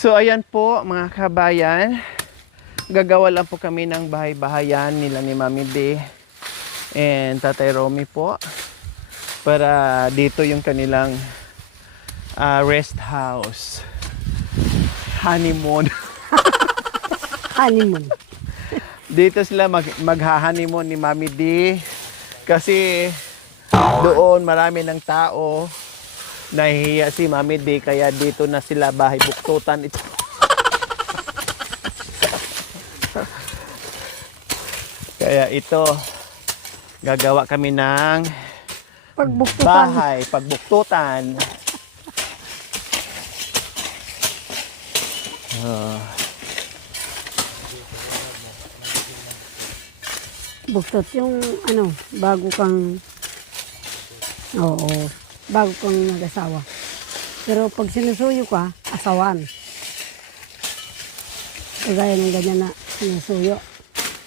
So ayan po mga kabayan, gagawa lang po kami ng bahay-bahayan nila ni Mami D and Tatay Romy po, para dito yung kanilang rest house, honeymoon. Honeymoon. Dito sila magha-honeymoon ni Mami D kasi doon marami ng tao. Nahihiya si Mami D, kaya dito na sila bahay buktutan ito. Kaya ito, gagawa kami ng Pagbuktutan. bahay pagbuktutan. Buktot yung ano, bago kang, oo, bago kang nag-asawa. Pero pag sinusuyo ka, asawan. Kagaya ng ganyan na sinusuyo,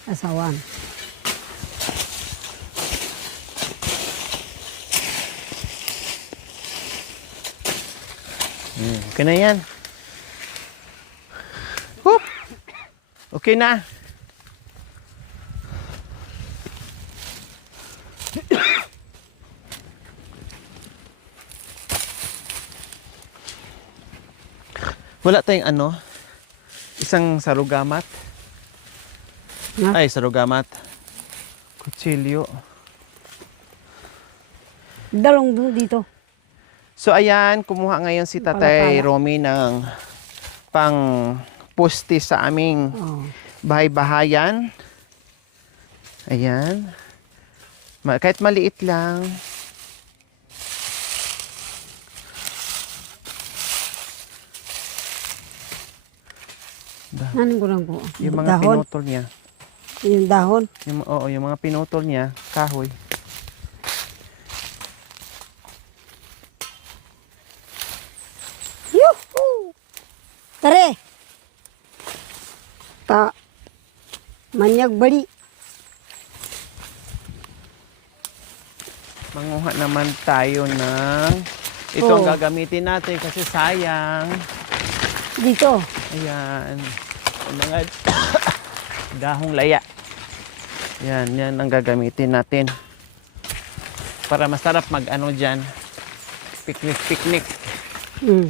asawan. Okay na yan. Whoop! Okay na. Wala tayong ano, isang sarugamat. Ha? Ay, sarugamat. Kutsilyo. Dalong doon dito. So ayan, kumuha ngayon si Tatay Pala-pala. Romy ng pang poste sa aming Oo. bahay-bahayan. Ayan. Kahit maliit lang. Anong ko lang po? Yung mga dahon. pinutol niya. Yung dahon. Oo, yung mga pinutol niya, kahoy. Yuhu! Tare! Manyag bali. Manguha naman tayo ng ito ang Oo. gagamitin natin kasi sayang. Dito. Ayan. Ang mga dahong laya. Yan ang gagamitin natin. Para masarap mag-ano dyan. Picnic. Hmm.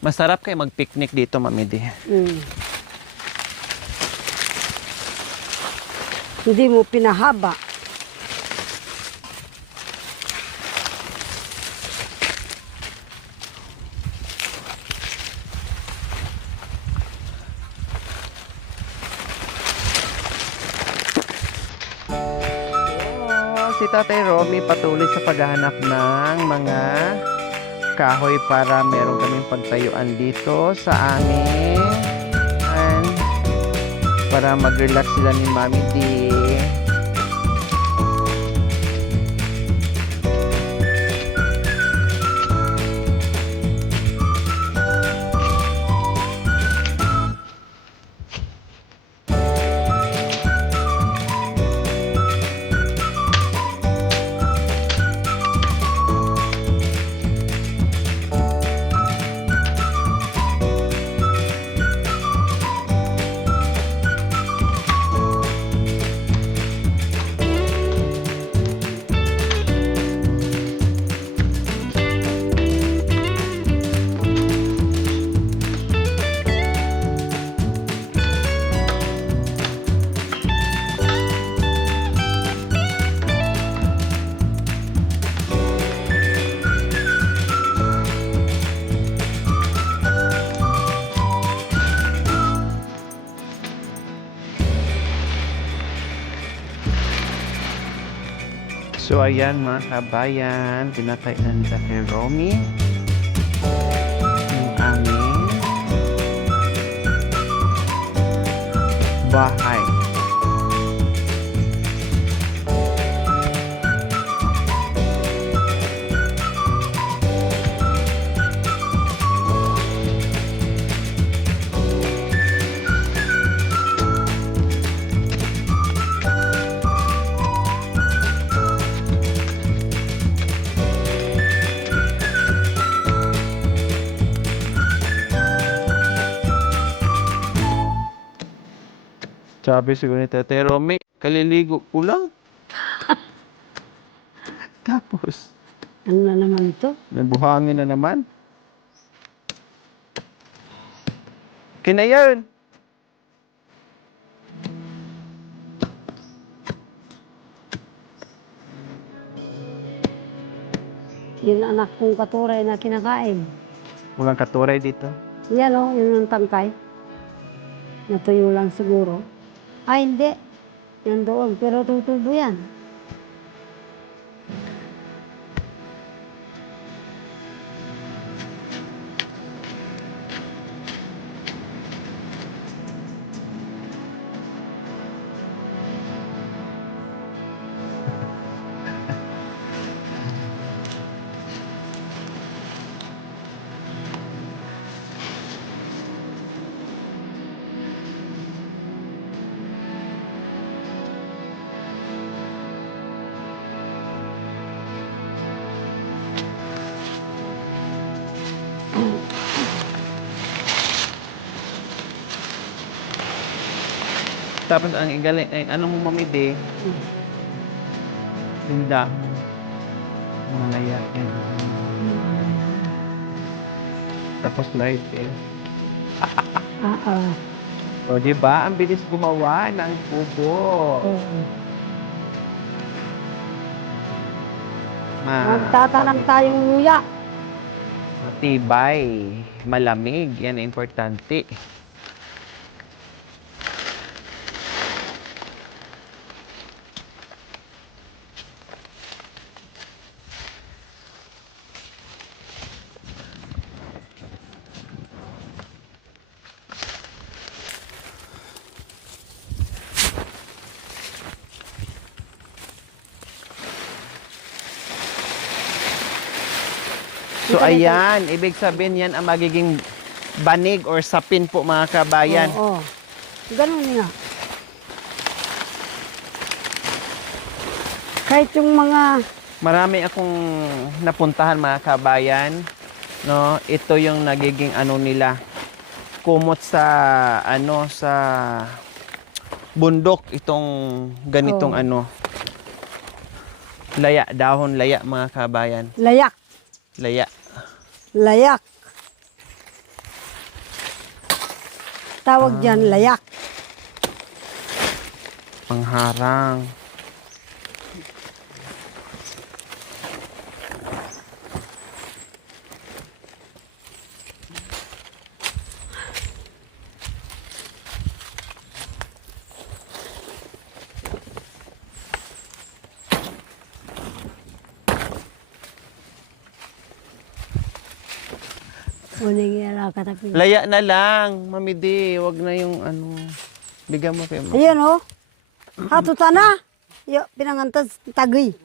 Masarap kayo mag-picnic dito, Mami D. Hmm. Hindi mo pinahaba. Si Tatay Romy patuloy sa paghahanap ng mga kahoy para meron kaming pagtayuan dito sa amin. Para mag-relax sila ni Mami D. So ayan mga kabayan, pinatay ng Tatay Romy yung aming bahay. Sabi siguro ni Tatay Romy, kaliligo ko lang. Tapos, Ano na naman ito? nabuhangin na naman. Kina yun. Yun ang anak kong katuray na kinakain. Walang katuray dito. Yan o, yun ang tangkay. Natuyo lang siguro. Ay, hindi. Yan doon, pero tutubo yan. Tapos ang igaling, ay, ano mo mamidi? Tinda. Malaya. Yan. Tapos light eh. O, di ba? Ang bilis gumawa ng kubo. Magtatanam tayong luya. Matibay. Malamig. Yan ang importante. So ayan, ibig sabihin yan ang magiging banig or sapin po mga kabayan. Oo. Ganun nga. Kahit yung mga Marami akong napuntahan mga kabayan, no? Ito yung nagiging ano nila, kumot sa ano sa bundok itong ganitong Oh. ano. Laya, dahon laya mga kabayan. layak. Laya. Layak. Tawag dyan, layak. Pangharang. Uling yala katapin. Laya na lang, Mami D. Wag na yung ano. Bigyan mo kayo. Ayan o. Hatuta na. Yo, pinangantas tagoy.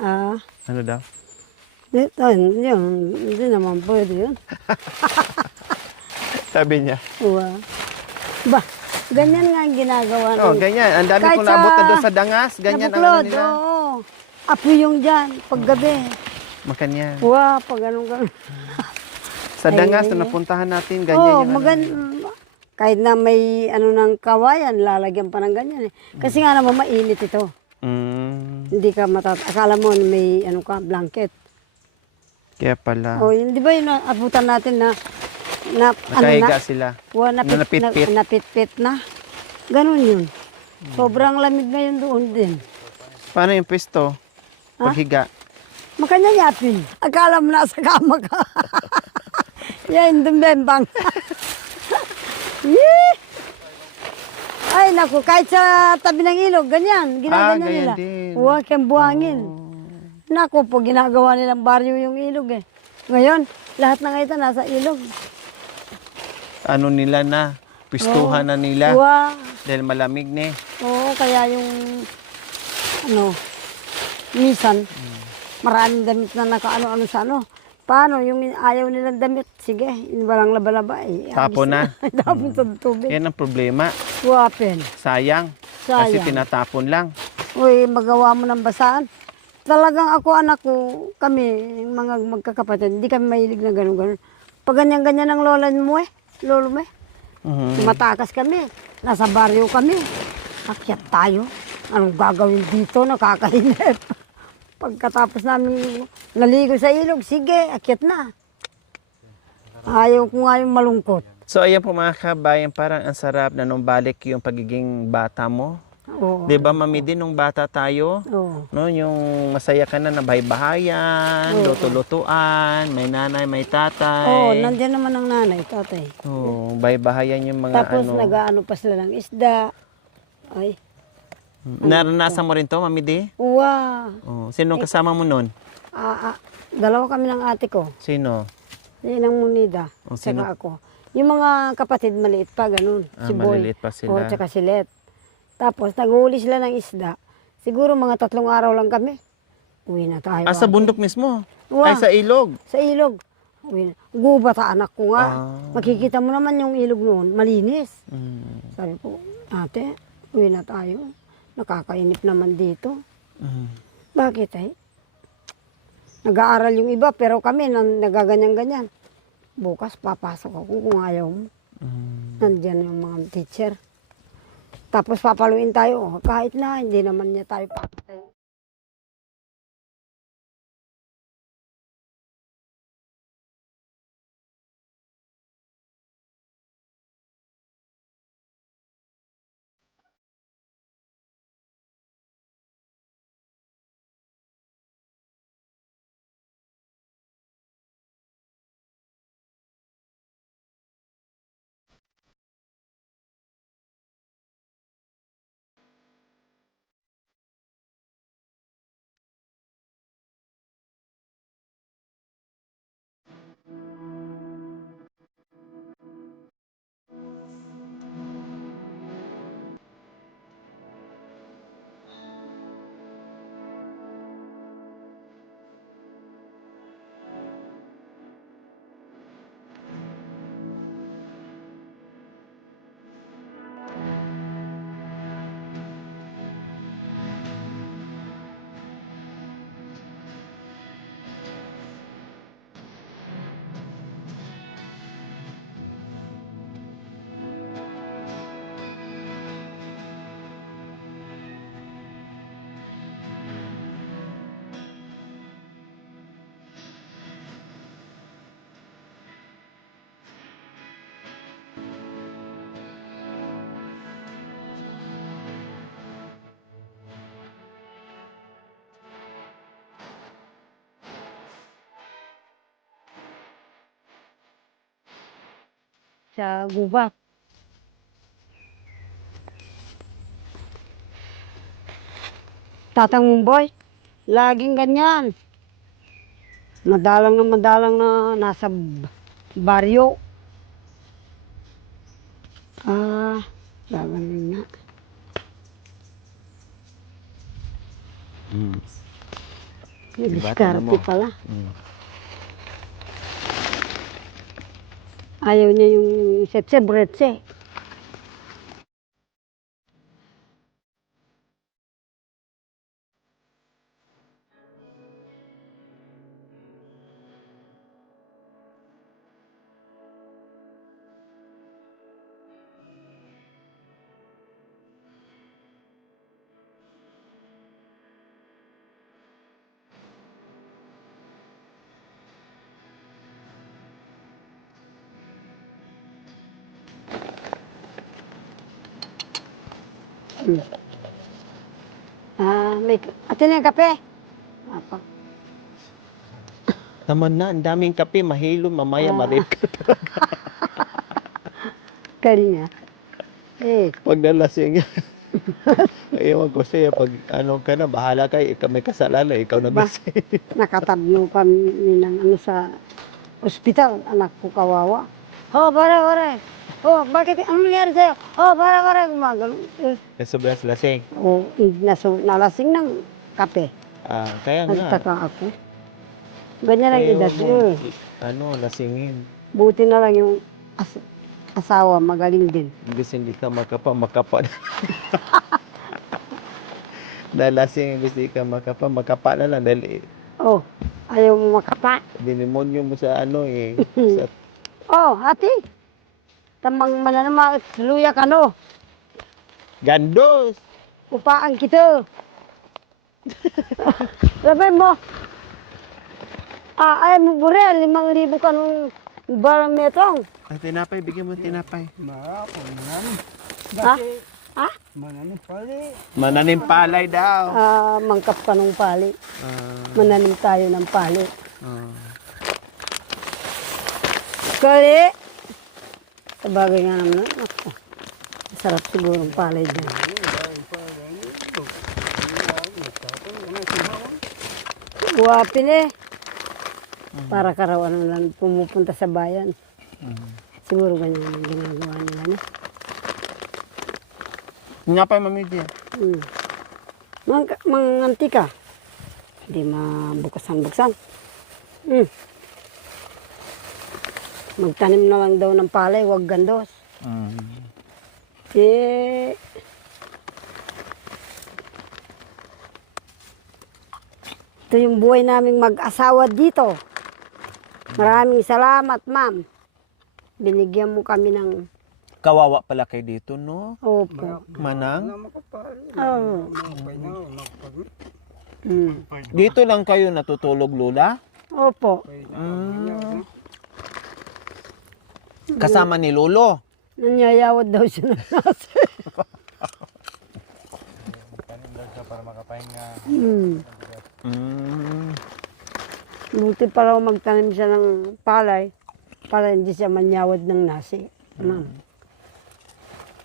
Ano daw? Yun, hindi naman pwede yun. Sabi niya. Wow. Ba, ganyan nga ang ginagawa Oh, ng- ganyan. Ang dami Kahit kong nabot na doon sa dangas. Ganyan ang ano Nabuklod, nila. oo. Apoy yung dyan, paggabi. Makanyan. Wow, pag ganun. Sa dangas Ay. na napuntahan natin, ganyan Oo, yung kahit na may ano ng kawayan, lalagyan pa ng ganyan eh. Kasi nga naman mainit ito. Hindi ka akala mo may ano ka, blanket. Kaya pala. O, di ba yung abutan natin na Nakahiga sila. napit-pit napit na. Ganun yun. Sobrang lamig ngayon doon din. Paano yung pwesto? Paghiga. Makanya yapin. Akala mo nasa kama ka. Yan, dumbembang. Yee! Ay, Ay, naku, kahit sa tabi ng ilog, ganyan. Ginaganyan ganyan nila. din. Huwag kang buhangin. Oh. Naku po, ginagawa nilang baryo yung ilog eh. Ngayon, lahat ng ito nasa ilog. Ano nila na, pistuhan na nila. Wow. Dahil malamig na eh. Oo, kaya yung, minsan, maraming damit na nakaano-ano sa ano. Paano, yung ayaw nilang damit, sige, walang laba-laba eh. Tapon na. Tapon sa tubig. Yan ang problema. Wapin. Sayang. Kasi Sayang. tinatapon lang. Uy, magawa mo ng basaan. Talagang ako, anak ko, kami, yung mga magkakapatid, hindi kami mahilig na gano'n-gano'n. Pag ganyan-ganyan ang lola mo lolo mo Matakas kami. Nasa baryo kami. Akyat tayo. Anong gagawin dito? Nakakainip. Pagkatapos namin naligo sa ilog, sige, akyat na. Ayaw ko nga yung malungkot. So ayan po mga kabayan, parang ang sarap na nung balik yung pagiging bata mo. Oo. 'Di ba mami din nung bata tayo? Oo. No, yung masaya ka na na bahay-bahayan, luto-lutuan, may nanay, may tatay. Oo, nandiyan naman ang nanay, tatay. Oo, bahay-bahayan yung mga Tapos ano. nag-aano pa sila ng isda. Ay, Naranasan mo rin to, mami di? wow. Oh, sino kasama mo nun? Dalawa kami ng ate ko. Sino? Yan ang Munida. O, sino? Saka ako. Yung mga kapatid maliit pa, ganun. Si Boy. Maliliit pa sila. O, tsaka si Let. Tapos, nag-uuli sila ng isda. Siguro mga 3 araw lang kami. Uwi na tayo. Sa ate. bundok mismo? Wow. Ay, sa ilog? Sa ilog. Uwi na. Gubat anak ko nga. Ah. Makikita mo naman yung ilog noon. Malinis. Mm. Sabi ko, ate, uwi na tayo. Nakakainip naman dito. Mm. Bakit eh? Nag-aaral yung iba, pero kami nagaganyan-ganyan. Bukas, papasok ako kung ayaw mo. Mm. Nandiyan yung mga teacher. Tapos papaluin tayo. Kahit na, hindi naman niya tayo papatay. Sa gubat. Tatang Mumboy, laging ganyan. Madalang na nasa baryo. Gagaling nga. Mm. Diskarte pala. Mm. Ayaw niya yung setse bretse. Atin na yung kape. Apa. Naman na, ang daming kape, mahilo, mamaya marip ka. Kanya. Eh, Pag nalasing yan. Ewan ko sa'yo, pag ano ka na, bahala ka, ikaw may kasalanan, ikaw Ba? naglasing. nakatabyo kami ng ano sa ospital. Anak ko kawawa. Oh, pare. Oh, bakit? Ano nangyari sa'yo? Oh, pare. Gumagano. Sobrang lasing. Oh, nalasing ng kape. Ah, kaya nga. Nagtaka ako. Ganyan ang Kaya edad. huwag mo, Eh. lasingin. Buti na lang yung asawa, magaling din. Imbis hindi ka makapa. Nalasing, imbis hindi ka makapa na lang. Dahil Oh, ayaw mo makapa. dinimonyo mo sa ano sa Oh, hati. Tamang mananama, luya ka no. gandos. Upaan kita. Labay mo. Ay mo bure, 5,000 ka nung barometrong. Ay, tinapay, bigyan mo tinapay. Ha? Ha? Mananim palay daw. Mangkap ka nung pali. Ah, Mananim tayo ng pali. ah. Kali. Sabagay nga naman. Ako. Sarap siguro ng palay dyan. Guwapin eh. Para karawan lang pumupunta sa bayan. Siguro ganyan ang ginagawa nila na. Tinapay, Mami Di. Mangantika. Hindi mabuksan-buksan. Magtanim na lang daw ng palay, huwag gandos. Eh, ito yung buhay naming mag-asawa dito. Maraming salamat, ma'am. Binigyan mo kami ng Kawawa pala kayo dito, no? opo. Manang. Oh. Dito lang kayo natutulog, Lola? Opo. Kasama ni Lolo. Nanyayawad daw siya ng nasa. Buti pa raw magtanim siya ng palay para hindi siya manyawad ng nasi. Ma'am.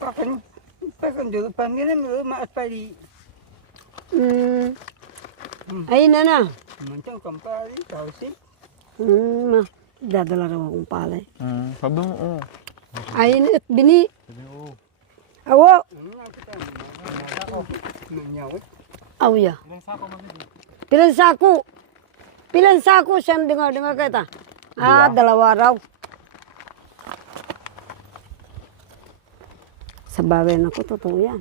Pakan dulu panggilan dulu maas pali. Ayun na na. Mancang kampali tahu sih. Dadala raw akong palay. Sabi mo, Ayun at bini. Awo. Menyawat. Awya. Pilan sako siyang dengar kita. Dalawa raw. Sa bagay na ko, totoo yan.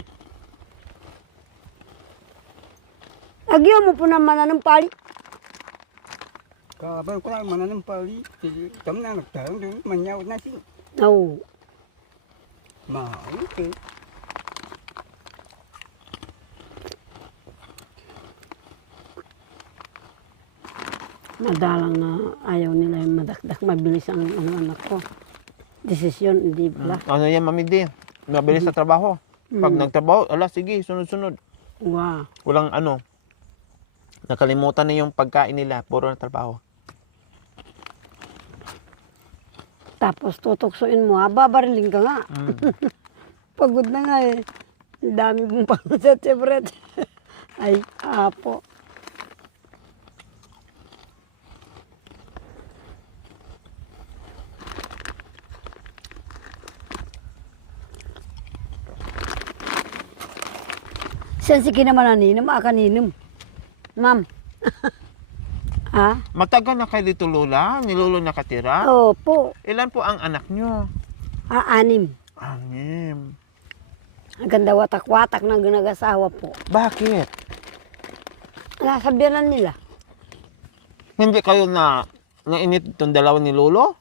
Agyo mo po naman ng pali. Kabar ko lang mananam pali. Tam na nagtarong dulu menyawat nasi. Oo. Okay. Madalang na ayaw nila yung madakdak. Mabilis ang anak ko. Desisyon, hindi pala. ano yan, Mami Di? Mabilis sa trabaho. Pag nagtrabaho, sige, sunod-sunod. Wow. Walang nakalimutan na yung pagkain nila. Puro na trabaho. Tapos tutuksoin mo, babariling ka nga. Pagod na nga eh. Ang dami mong pang sa tibret. Ay, apo. Saan si kinamananinam? Akaninam. Ma'am. Ha? Matagal na kayo dito, Lola? Ni Lolo nakatira? Opo. Ilan po ang anak nyo? 6. 6. Ang ganda watak-watak ng ginagasawa po. Bakit? Nasabihan nila. Hindi kayo nainit itong dalawa ni Lolo?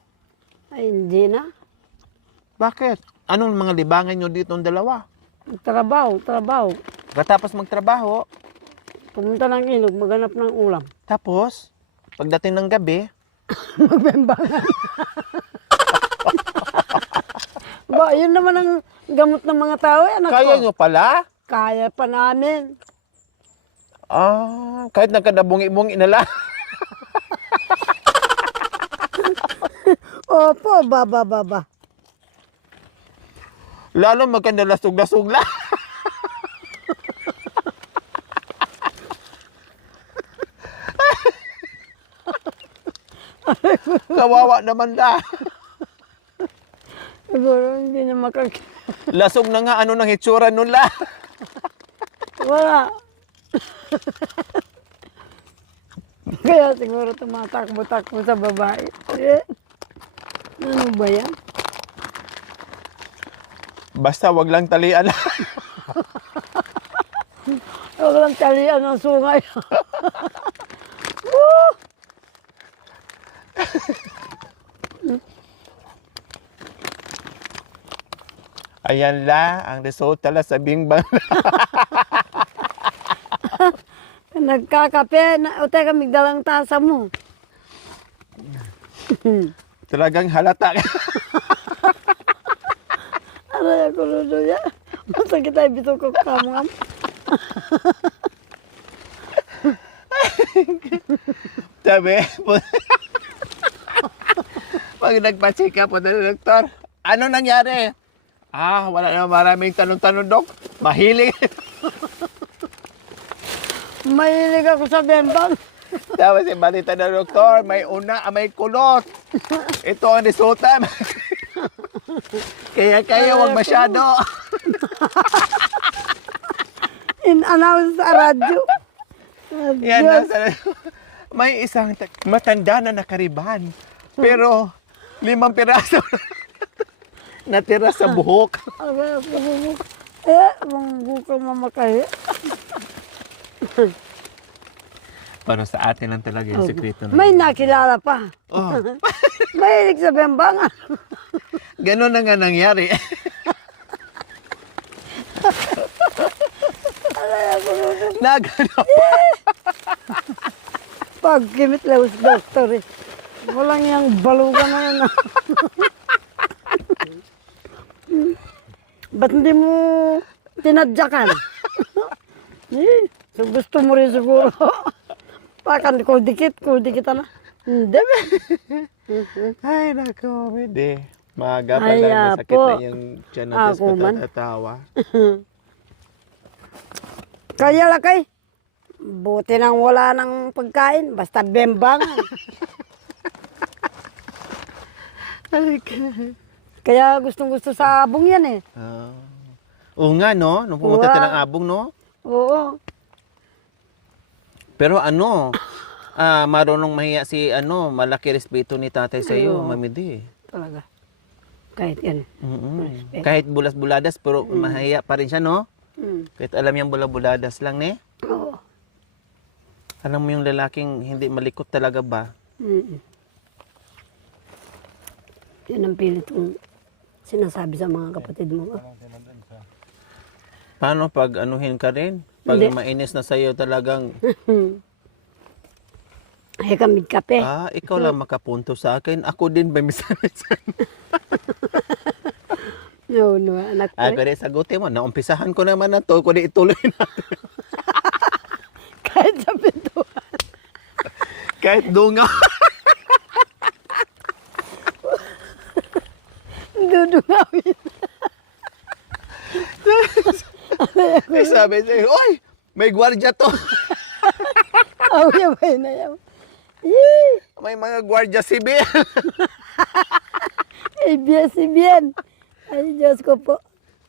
Ay, hindi na. Bakit? Anong mga libangan nyo dito ang dalawa? Trabaho. Katapos magtrabaho, Pumunta ng ilog, maghanap ng ulam. tapos, pagdating ng gabi, Magbembangan. Ba, yun naman ang gamot ng mga tao. Anak kaya ko. nyo pala? Kaya pa namin. Kahit nagkadabungi-bungi na lang. Opo, baba. Lalo magkandalasog-lasog lang. Kawawa naman da. Siguro hindi na Lasog na nga, ano nang hitsura nun la. Wala. Kaya siguro tumatakbo-takbo sa babae. Eh, ano ba yan? Basta wag lang talian. Huwag lang talian ng sungay. Woo! Ayan la, ang resulta la sa bingbang. Nagkakape. O teka, migdalang tasa mo. Talagang halata. Aray ako lulo ya. Masakit ay bito ko kamam. Sabi, pag nagpa-check up po na doktor, ano nangyari? Wala na maraming tanong-tanong, Dok. Mahilig. Mahilig ako sa bembang. Tapos yung balita na doktor, may may kulot. Ito ang resulta. Kaya kayo, wag masyado. In-announce sa radyo. Yan Diyos. may isang matanda na nakariban. Pero 5 piraso natira sa buhok. Aray ako lulo. Eh, bukang mamakahi. Para sa atin lang talaga yung sekreto na. May nakilala pa. Oh, Mahilig sa bembang. ganun na nga nangyari. Nagano. Pag kimit lang sa doktor eh. Walang yung balugan na yun. Ba't hindi mo tinadyakan? Eh, so gusto mo rin siguro. Pakan ko dikit na. Hindi. Ay, nako, hindi. Maaga pa Ay, lang, masakit po. na yung tiyan natin Ako sa man. patatawa. Kaya lakay. Buti nang wala ng pagkain. Basta bembang. Kaya gustong-gusto sa abong yan eh. Oo nga, no? Nung pumunta Wow. tayo ng abong, no? Oo. Pero ano, marunong mahiya si, malaki respeto ni tatay sa iyo, Ayun. Mami D. Talaga. Kahit yan. Mm-mm. Kahit bulas-buladas, pero mahiya pa rin siya, no? Kahit alam niyang bulabuladas lang, ne? Oo. Alam mo yung lalaking hindi malikot talaga ba? Yan ang pilit kong sinasabi sa mga kapatid mo. Paano pag anuhin ka rin? Pag Hindi. mainis na sa'yo talagang, Ay kami kape. ikaw lang makapunto sa akin. Ako din ba minsan-minsan? No, anak ko. Ako rin sagutin mo. Naumpisahan ko naman na to. Kundi ituloy na. Kahit sa pintuan. Kahit dunga. Dudungawin. Sabi sa'yo, oy, may gwardiya to. Awya ba yun na yan? Yee! May mga gwardiya civil. ABS-CBN. Ay, Diyos ko po.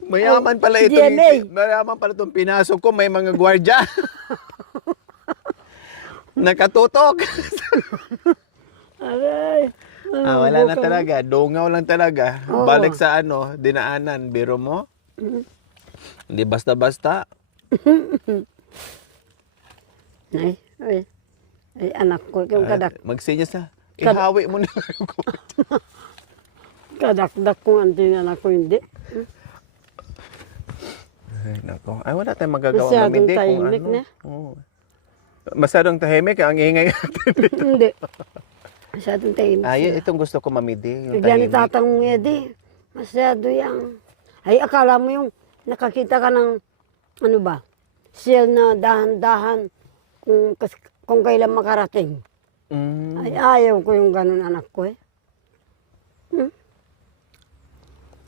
Mayaman pala ito. DNA. Mayaman pala itong pinasok ko. May mga gwardiya. Nakatutok. Aray. Wala na talaga. Dungaw lang talaga. Oo. Balik sa dinaanan. Biro mo? Hindi basta-basta. Ay, anak ko, yung Magsinyas na. Ihawi mo na. kadakdak kong antin anak ko, hindi. Ay, nako. Ay, wala tayong magagawa. Masyadong Mami D, kung tahimik na. Oo. Masyadong tahimik. Ang ingay. Hindi. Masyadong tahimik. Ay, itong gusto ko, Mami D. Yung Bigyan ni tahimik. tatang Edi. Masyado yang. Ay, akala mo yung nakakita ka ng, ano ba, siya na dahan-dahan kung kailan makarating. Ay, ayaw ko yung ganun anak ko eh.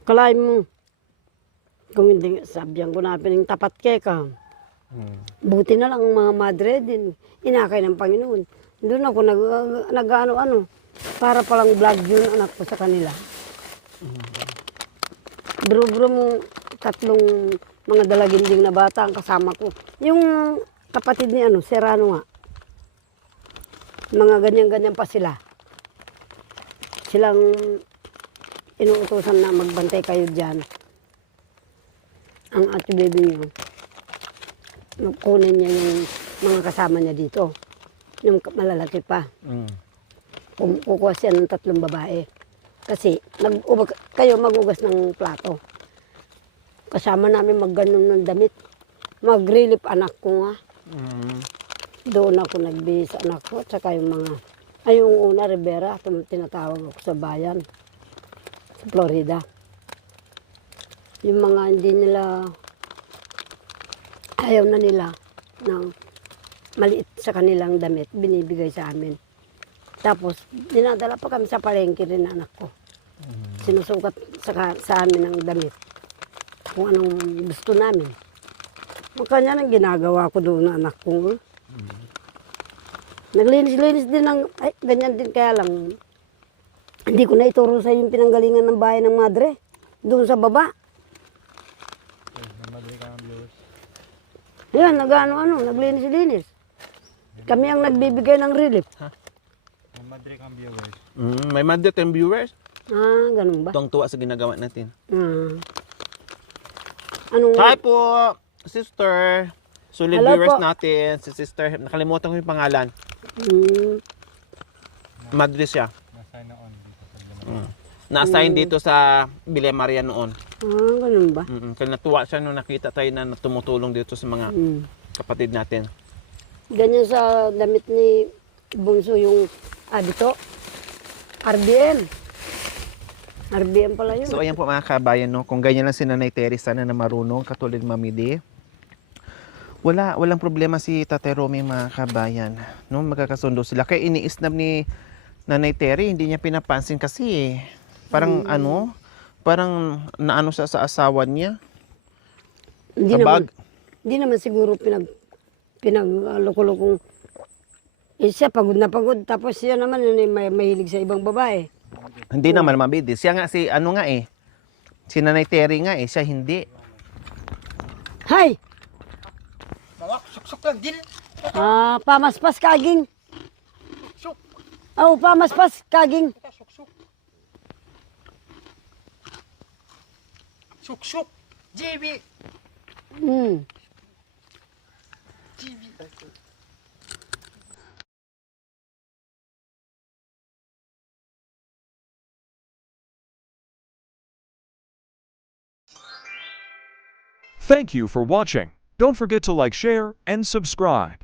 Kalahin mo, Kung hindi, sabihan ko na pining tapat kay ka. Buti na lang ang mga madre din. Inakay ng Panginoon. Doon ako nag-ano-ano. Para palang vlog yun anak ko sa kanila. Bro-bro mo, 3 mga dalaginding na bata ang kasama ko. Yung kapatid ni Serrano nga. Mga ganyan-ganyan pa sila. Silang inuutosan na magbantay kayo dyan. Ang ate baby niyo, kunin niya yung mga kasama niya dito. Yung malalaki pa. Kukuha siya ng 3 babae. Kasi kayo magugas ng plato. Kasama namin magganon ng damit. Mag-relief anak ko nga. Doon ako nagbihis anak ko. At saka yung mga, yung una Rivera, tinatawag ako sa bayan. Sa Florida. Yung mga hindi nila, ayaw na nila ng maliit sa kanilang damit, binibigay sa amin. Tapos, dinadala pa kami sa palengke rin anak ko. Sinusukat sa amin ng damit. Kung anong gusto namin. Kanya nang ginagawa ko doon na anak ko. Naglinis-linis din ng, ganyan din kaya lang. Hindi ko na ituro sa yung pinanggalingan ng bahay ng madre. Doon sa baba. Yan, naglinis-linis. Kami ang nagbibigay ng relief. Madre kang viewers. May madre tayong viewers. Ganun ba? Tuwang-tuwa sa ginagawa natin. Anong, Hi po, sister. Solid Hello viewers po. natin. Si sister, nakalimutan ko yung pangalan. Madre siya. Nasa na on dito sa Bulacan. Na-assign dito sa Villa Maria noon. ganun ba? Kaya natuwa siya nung nakita tayo na tumutulong dito sa mga kapatid natin. Ganyan sa damit ni Bunso yung, dito, RBM. RBM pala yun. So ayan po mga kabayan, no? Kung ganyan lang si Nanay Terry, sana na marunong, katulad ni Mami D. Walang problema si Tatay Romy mga kabayan. No? Magkakasundo sila. Kaya iniisnab ni Nanay Terry, hindi niya pinapansin kasi parang parang naano siya sa asawa niya. Hindi Kabag. Hindi naman siguro pinagloko-lokong. Siya pagod na pagod. Tapos siya naman may mahilig sa ibang babae. Hindi naman Mami D. Siya nga si si Nanay Terry nga siya hindi. Hay! Mawak, suksok lang, din. Pamaspas kaging. Suk, Pamaspas kaging. suksok. Suksok. JB. JB. Thank you for watching. Don't forget to like, share, and subscribe.